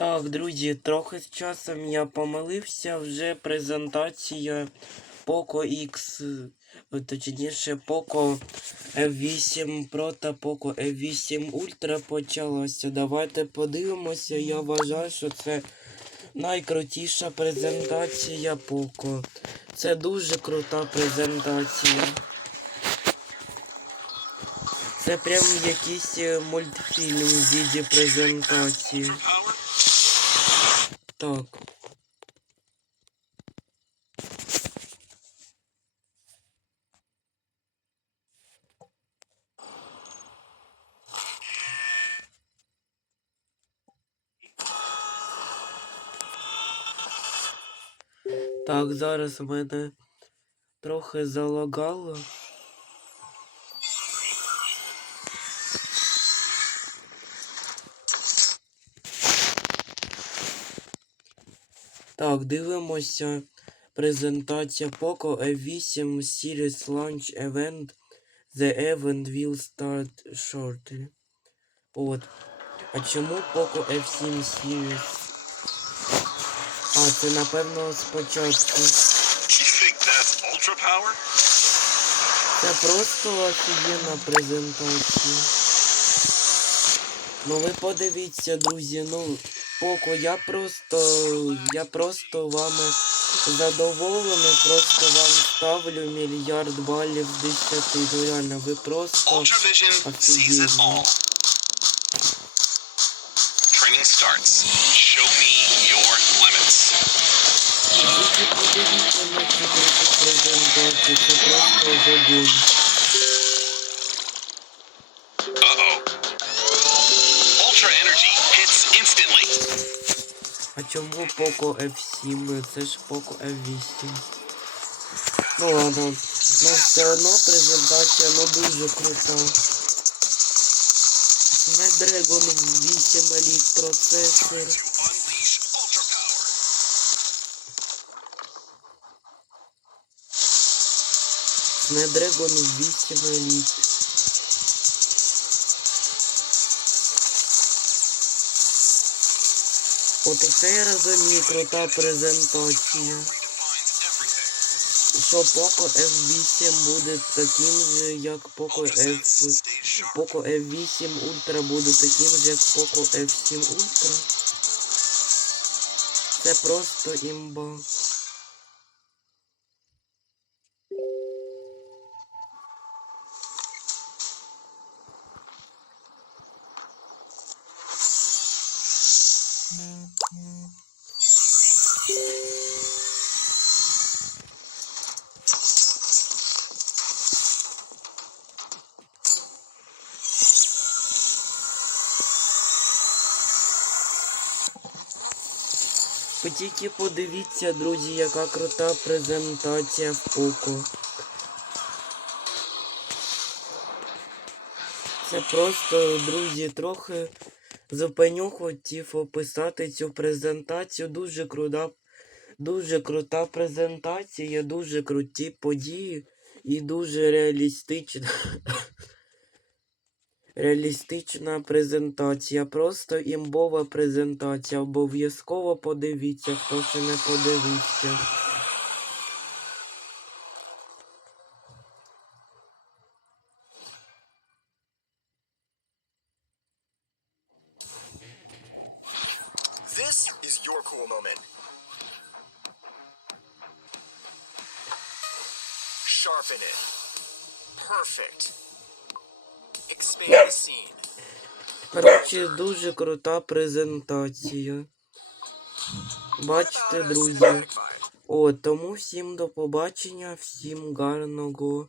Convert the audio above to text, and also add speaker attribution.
Speaker 1: Так, друзі, трохи з часом я помилився. Вже презентація Poco X, е, точніше Poco F8 Pro та Poco F8 Ultra почалася. Давайте подивимося. Я вважаю, що це найкрутіша презентація Poco. Це дуже крута презентація. Це прям якийсь е, мультфільм в віді презентації. Так. Так, зараз в мене трохи залагало. Так, дивимося. Презентація Poco F8 Series Launch Event. The event will start shortly. От. А чому Poco F7 Series? А, це напевно спочатку. Це просто офігенна презентація. Ну ви подивіться, друзі, ну, Поко, я просто. Я просто вами задоволений, просто вам ставлю мільярд балів з 10. Ну реально, ви просто.
Speaker 2: It. Training starts. Show me your limits.
Speaker 1: Подивіться на цю презентацію, це просто
Speaker 2: hits instantly.
Speaker 1: А чому Poco F7? Це ж Poco F8. Ну ладно. Ну все одно презентація ну дуже крута. Snapdragon 8 Elite процесор. Snapdragon 8 Elite. От оце я розумію, крута презентація. Що Poco F8 буде таким же, як Poco F. Poco F8 Ultra буде таким же, як Poco F7 Ultra. Це просто імба. Тільки подивіться, друзі, яка крута презентація в Poco. Це просто, друзі, трохи зупиню хотів описати цю презентацію. Дуже крута, дуже крута презентація, дуже круті події і дуже реалістична. Реалістична презентація, просто імбова презентація. Обов'язково подивіться, хто ще не подивився.
Speaker 3: This is your cool moment. Sharpen it. Perfect. Expand the scene.
Speaker 1: Коротше, дуже крута презентація. Бачите, друзі. О, тому всім до побачення, всім гарного